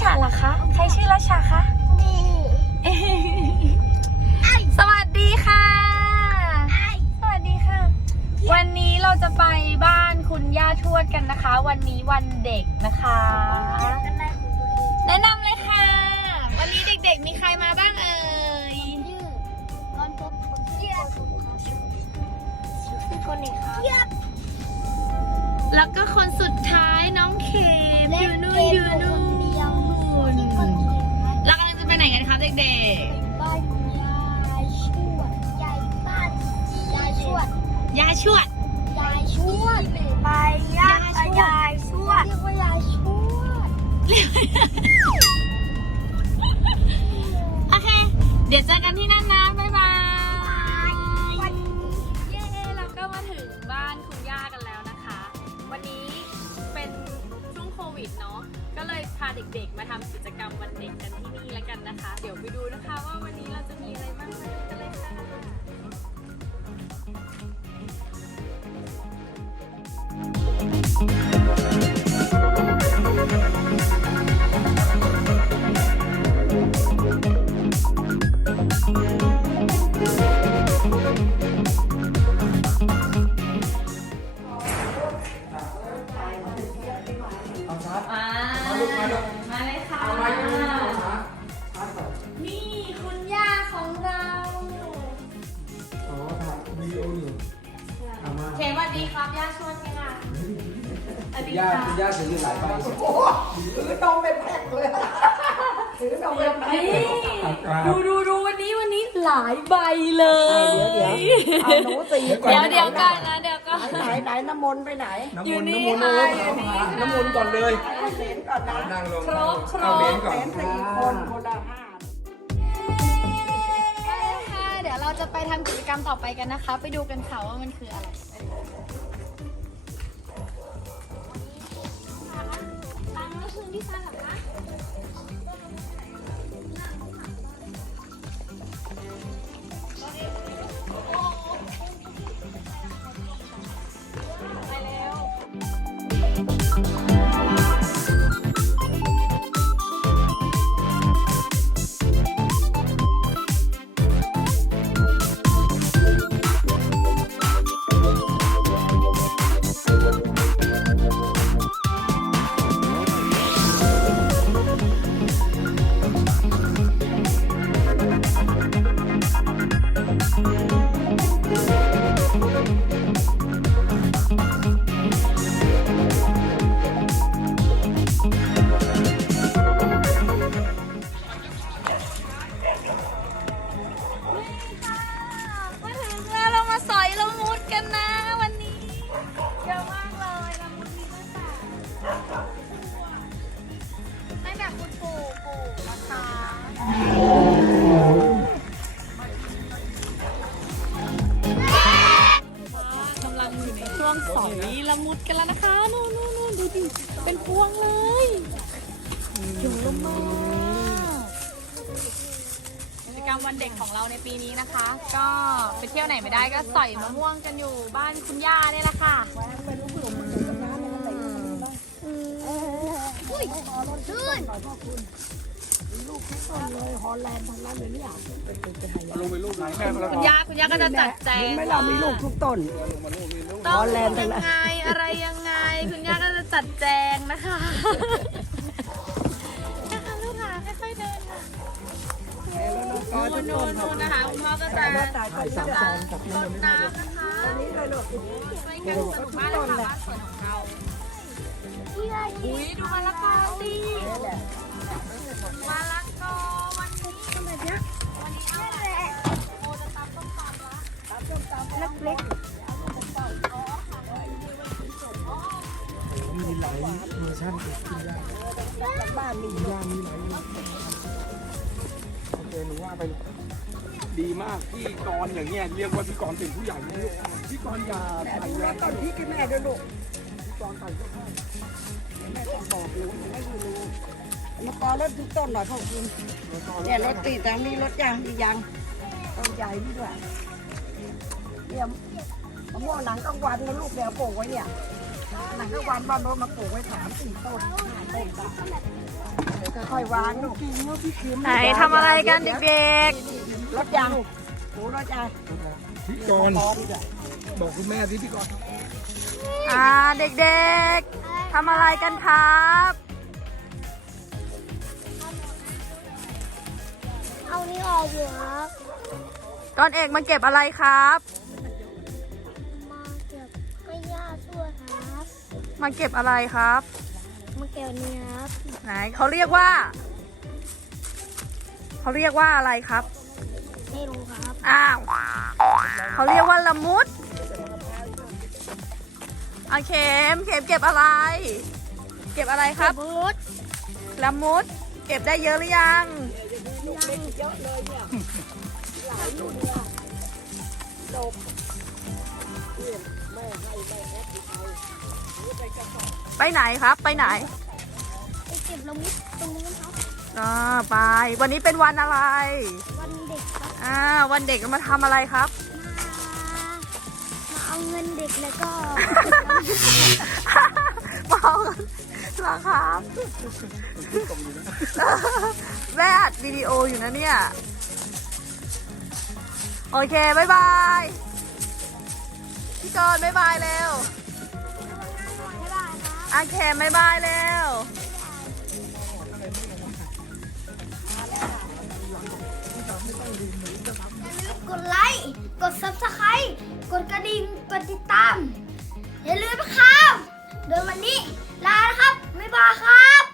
ชาล่ะคะ ใครชื่อรัชชาคะสวัสดีค่ะ สวัสดีค่ะ วันนี้เราจะไปบ้านคุณย่าทวดกันนะคะ วันนี้วันเด็กนะคะ แนะนำเลยค่ะ วันนี้เด็กๆมีใครมาบ้างเอ่ยคนนี้ครับแล้วก็คนสุดท้ายน้องเคมอยู่นู่นอยู่นู่นที่คน เขียนนะเรากำลังจะไปไหนกันคะเด็กบ้านยายชวดยายบ้านยายชวดๆ ยาชวด ยายชวดไปย่ายายชวดเรียกว่ายายชวดโอเค เดี๋ยวเจอกันที่นั่นนะ ทำกิจกรรมวันเด็กกันที่นี่แล้วกันนะคะ เดี๋ยวไปดูนะคะว่าวันนี้เราจะมีอะไรบ้างมาดูกันเลยค่ะอ ลูกมาลูกมาเลยค่ะ เอาไว้ดูชาร์จชาร์จก่อนนี่คุณย่าของเราอ๋อถ่ายวิดีโออยู่เอามาเคสวัสดีครับย่าชวนกันค่ะสวัสดีย่าค่ะคุณย่าถือหลายใบถือนมเป็นแพ็คเลยถือนมเป็นแพ็คดูดูดู หลายใบเลยเดี๋ยวเดี๋ยวเอาหนูสี่เดี๋ยวเดี๋ยวก่อนนะเดี๋ยวก่อนไหนไหนน้ำมนต์ไปไหนน้ำอยู่มนต์นี่น้ำมนต์ค่ะลงอยู่นี่ค่ะ น้ำมนต์ก่อนเลยเอาเหรียญก่อนนะนั่งลงครบครบ เอาเหรียญก่อนเหรียญสี่คนคนละห้า ค่ะ เดี๋ยวเราจะไปทำกิจกรรมต่อไปกันนะคะ ไปดูกันค่ะว่ามันคืออะไร ตังค์แล้วคืนที่ซันเหรอคะ วงสอยละมุดกันแล้วนะคะนู่นนู่นนู่นดูดิเป็นพวงเลยเยอะมากกิจกรรมวันเด็กของเราในปีนี้นะคะ ก็ไปเที่ยวไหนไม่ได้ก็สอยมะม่วงกันอยู่บ้านคุณย่าเนี่ยแหละค่ะ เลยฮอลแลนด์ทั้งนั้นเลยเนี่ยลงไปรูปไหนแม่มาแล้วคุณย่าคุณย่าก็จะจัดแจงเห็นไหมเรามีลูกทุกต้น ต้องฮอลแลนด์ทั้ยังงนั้น ไงอะไรยังไง คุณย่าก็จะจัดแจงนะคะนะคะลูกค่ะค่อยๆเดินค่ะนู่นนู่นนู่นนะคะคุณพ่อก็จะตายไปจับรดน้ำนะคะนี่เลยลูกไปกันสนุกมากเลยค่ะบ้านสวนของเราอุ้ยดูมะละกอสิ มีหลายเวอร์ชันของคุณย่าๆบ้านมีย่ามีหลายโอเคหนูว่าไปดีมากพี่กรณ์อย่างเงี้ยเรียกว่าพี่กรณ์เป็นผู้ใหญ่นะลูกพี่กรณ์อย่าแม่ใส่ดูแลงต้นพริกให้แม่ด้วยลูกพี่กรณ์ใส่เสื้อผ้าแม่ต้องบอกลูกไม่รู้มะกอรถทุกต้นหน่อยพ่อคุณเนี่ยรถติดทางนี้รถยางมียางต้นใหญ่นี่ด้วยเนี่ยมะม่วงหนังกลางวันนะลูกเดี๋ยวปลูกไว้เนี่ย หนังกลางวันบ้านโน้นมาปลูกไว้สามสี่ต้นห้าต้นค่อยๆวางลูกไหนทำอะไรกันเด็กรถยังหนูรถยังพี่กรณ์บอกคุณแม่ที่พี่กรณ์ๆอ่าเด็กๆทำอะไรกันครับเอานี่ออกอยู่ครับก่อนเอกมาเก็บอะไรครับ มาเก็บอะไรครับ มาเก็บนี่ครับไหนเขาเรียกว่า เขาเรียกว่าอะไรครับ ไม่รู้ครับ อ้าวเขาเรียกว่าละมุดอาเข็มเข็มเก็บอะไร เก็บอะไรครับบูธละมุด เก็บได้เยอะหรือยังไป ไหนครับ ไปไหนไปเก็บละมุดตรงนู้นครับอ่าไป วันนี้เป็นวันอะไร วันเด็กครับอ่า วันเด็กมาทำอะไรครับ มามาเอาเงินเด็กแล้วก็เมาเหรอครับแม่อัดวิดีโออยู่นะเนี่ย โอเค บ๊ายบาย พี่กรณ์บ๊ายบายเร็ว อาแคมไม่บายแล้วกดไลค์ กดซับสไคร b ์กดกระดิ่ง กดติดตาม อย่าลืมนะครับ โดยวันนี้ ลาครับ ไม่บายครับ